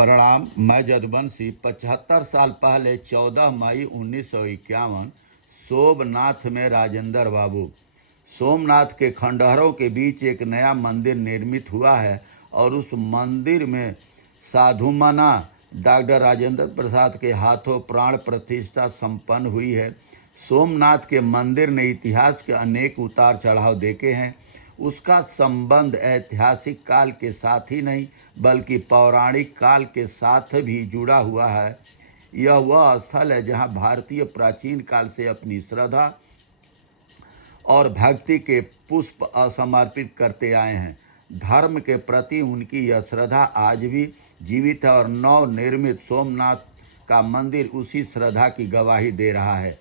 प्रणाम। मैं जदुवंशी 75 साल पहले 14 मई 1951 सोमनाथ में राजेंद्र बाबू सोमनाथ के खंडहरों के बीच एक नया मंदिर निर्मित हुआ है और उस मंदिर में साधुमना डॉक्टर राजेंद्र प्रसाद के हाथों प्राण प्रतिष्ठा संपन्न हुई है। सोमनाथ के मंदिर ने इतिहास के अनेक उतार चढ़ाव देखे हैं। उसका संबंध ऐतिहासिक काल के साथ ही नहीं बल्कि पौराणिक काल के साथ भी जुड़ा हुआ है। यह वह स्थल है जहां भारतीय प्राचीन काल से अपनी श्रद्धा और भक्ति के पुष्प समर्पित करते आए हैं। धर्म के प्रति उनकी यह श्रद्धा आज भी जीवित है और नव निर्मित सोमनाथ का मंदिर उसी श्रद्धा की गवाही दे रहा है।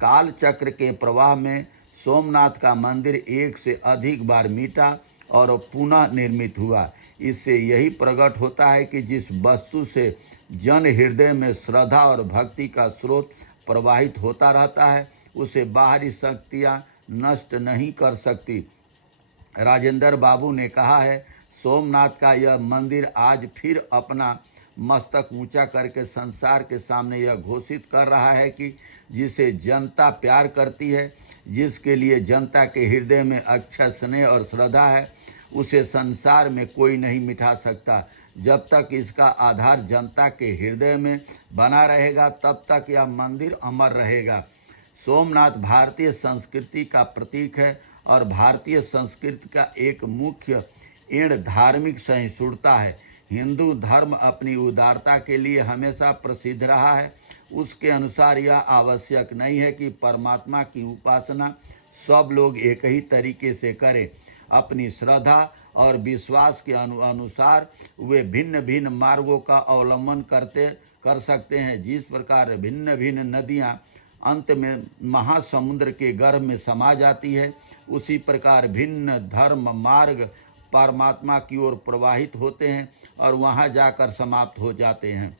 काल चक्र के प्रवाह में सोमनाथ का मंदिर एक से अधिक बार मिटा और पुनः निर्मित हुआ। इससे यही प्रकट होता है कि जिस वस्तु से जन हृदय में श्रद्धा और भक्ति का स्रोत प्रवाहित होता रहता है उसे बाहरी शक्तियाँ नष्ट नहीं कर सकती। राजेंद्र बाबू ने कहा है, सोमनाथ का यह मंदिर आज फिर अपना मस्तक ऊंचा करके संसार के सामने यह घोषित कर रहा है कि जिसे जनता प्यार करती है, जिसके लिए जनता के हृदय में अक्षय स्नेह और श्रद्धा है, उसे संसार में कोई नहीं मिटा सकता। जब तक इसका आधार जनता के हृदय में बना रहेगा तब तक यह मंदिर अमर रहेगा। सोमनाथ भारतीय संस्कृति का प्रतीक है और भारतीय संस्कृति का एक मुख्य एण धार्मिक सहिष्णुता है। हिंदू धर्म अपनी उदारता के लिए हमेशा प्रसिद्ध रहा है। उसके अनुसार यह आवश्यक नहीं है कि परमात्मा की उपासना सब लोग एक ही तरीके से करें। अपनी श्रद्धा और विश्वास के अनुसार वे भिन्न भिन्न मार्गों का अवलंबन कर सकते हैं। जिस प्रकार भिन्न भिन्न नदियाँ अंत में महासमुद्र के गर्भ में समा जाती है, उसी प्रकार भिन्न धर्म मार्ग परमात्मा की ओर प्रवाहित होते हैं और वहां जाकर समाप्त हो जाते हैं।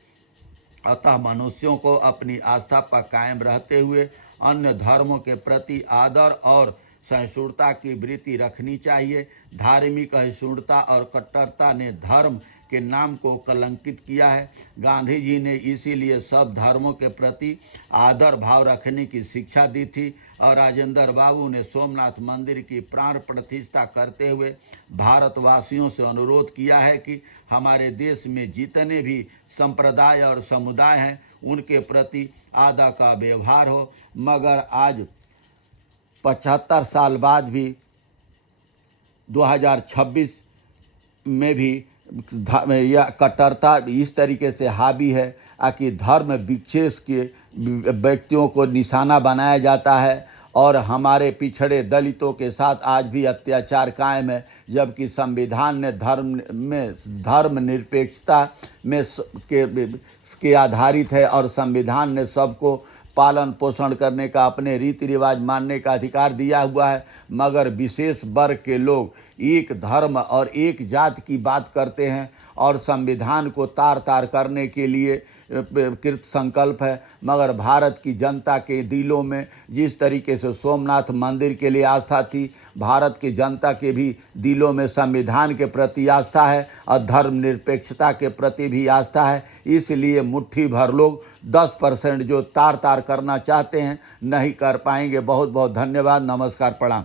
अतः मनुष्यों को अपनी आस्था पर कायम रहते हुए अन्य धर्मों के प्रति आदर और सहिष्णुता की वृत्ति रखनी चाहिए। धार्मिक असहिष्णुता और कट्टरता ने धर्म के नाम को कलंकित किया है। गांधी जी ने इसीलिए सब धर्मों के प्रति आदर भाव रखने की शिक्षा दी थी और राजेंद्र बाबू ने सोमनाथ मंदिर की प्राण प्रतिष्ठा करते हुए भारतवासियों से अनुरोध किया है कि हमारे देश में जितने भी संप्रदाय और समुदाय हैं उनके प्रति आदर का व्यवहार हो। मगर आज 75 साल बाद भी 2026 में भी यह कट्टरता इस तरीके से हावी है कि धर्म विशेष के व्यक्तियों को निशाना बनाया जाता है और हमारे पिछड़े दलितों के साथ आज भी अत्याचार कायम है। जबकि संविधान ने धर्म निरपेक्षता में के आधारित है और संविधान ने सबको पालन पोषण करने का, अपने रीति रिवाज मानने का अधिकार दिया हुआ है। मगर विशेष वर्ग के लोग एक धर्म और एक जात की बात करते हैं और संविधान को तार तार करने के लिए कृत संकल्प है। मगर भारत की जनता के दिलों में जिस तरीके से सोमनाथ मंदिर के लिए आस्था थी, भारत की जनता के भी दिलों में संविधान के प्रति आस्था है और धर्मनिरपेक्षता के प्रति भी आस्था है। इसलिए मुट्ठी भर लोग 10% जो तार तार करना चाहते हैं नहीं कर पाएंगे। बहुत बहुत धन्यवाद। नमस्कार, प्रणाम।